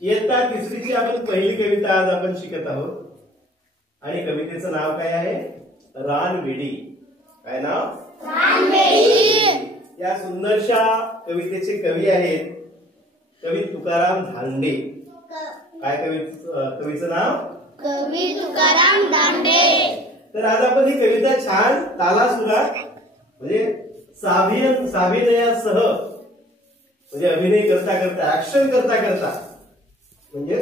इयत्ता तिसरीची आपण पहिली कविता आज आपण शिकत आहोत आणि कवितेचं नाव काय आहे? रानवेडी. काय नाव? रानवेडी. या सुंदरशा कवितेचे कवी आहेत कवी तुकाराम धांडे. काय कवीचं नाव? कवी तुकाराम धांडे. तर आज आपण ही कविता छान तालासुरात म्हणजे साभिनयासह म्हणजे अभिनय करता करता ऍक्शन करता करता म्हणजे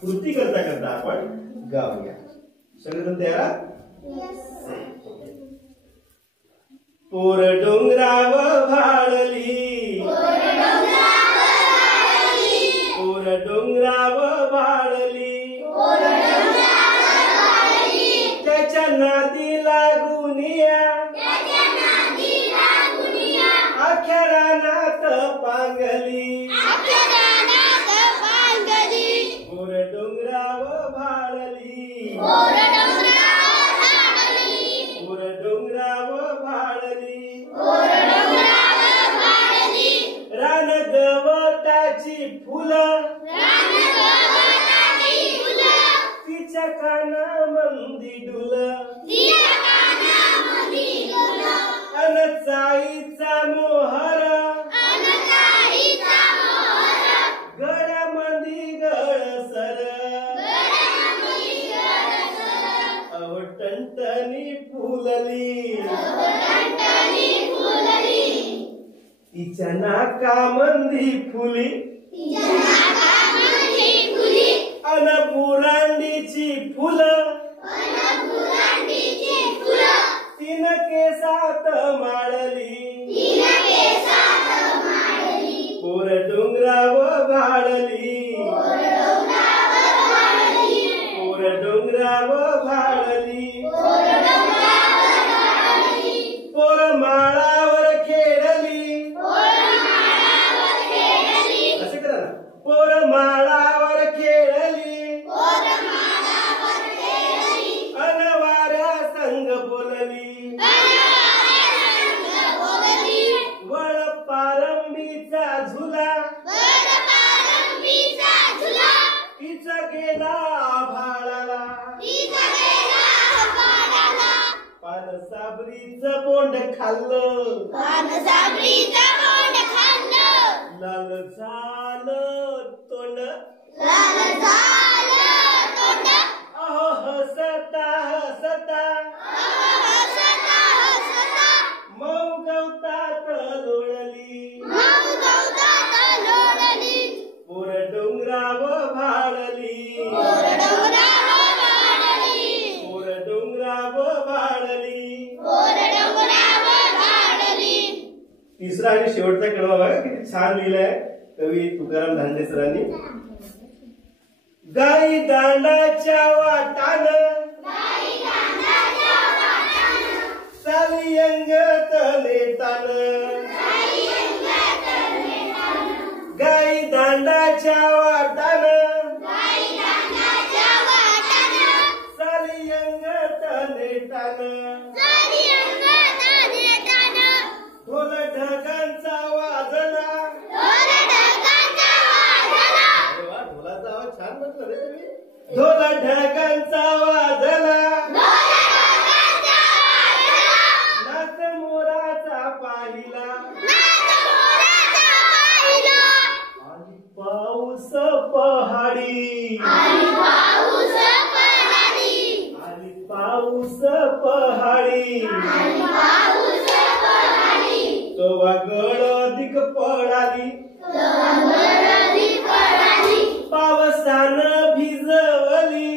कृती करता करता आपण गाऊया. सगळेजण तयार? पोर डोंगराव भाळली, पोर डोंगराव भाळली, त्याच्या नादी लागून अख्ख्या रानात पांगली, पोर डोंगराव भाळली, पोर डोंगराव भाळली, रान गवताची फुलं तिच्या कानामंदी डुल, अन चाईचा मोहर गळ्यामंदी गळसर, अहो टणटणी फुलली, तिच्या नाकामंदी फुली, अन बुरांडीची फुलं तीन केसात माळली, पोर डोंगराव भाळली, पोर डोंगराव भाळली, पोर माळावर खेळली, असे करा ना, पोर माळावर खेळली, अन वाऱ्या संग बोलली, वळ पारंबीचा झुला तिचा गेला आभाळाला, पान साबरीचं बोंड खाल्लं, लाल झालं तोंड, अहो हसता हसता मऊ गवतात लोळली, पोर डोंगराव भाळली, पोर डोंगराव भाळली. तिसरा आणि शेवटचा कडवा बघा किती छान लिहिलाय कवी तुकाराम धांडे सरांनी. गाई दांडाच्या वाटान चाली अंगत नेतान, गाई दांडाच्या वाटान चाली अंगत नेतान, ढोल ढगांचा वाजला, ढोलाचा आवाज छान म्हटलं रे तुम्ही. ढोल ढगांचा वाजला, नाच मोराचा पाहिला, आणि पाऊस पहाडी, आणि पाऊस पहाडी, तवा गळ अधिक पडाली, पावसानं भिजवली,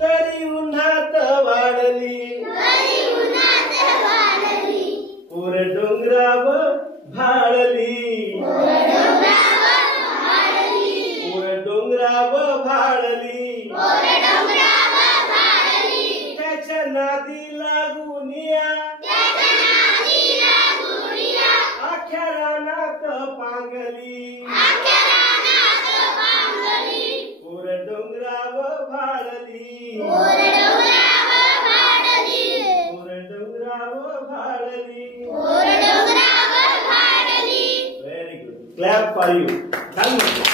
तरी उन्हात वाढली, पोर डोंगराव भाळली, पोर डोंगराव भाळली, त्याच्या नादी लागून अख्ख्या रानात पांगली, पोर डोंगराव भाळली, पोर डोंगराव भाळली. Very good. Clap for you. छान म्हटलं.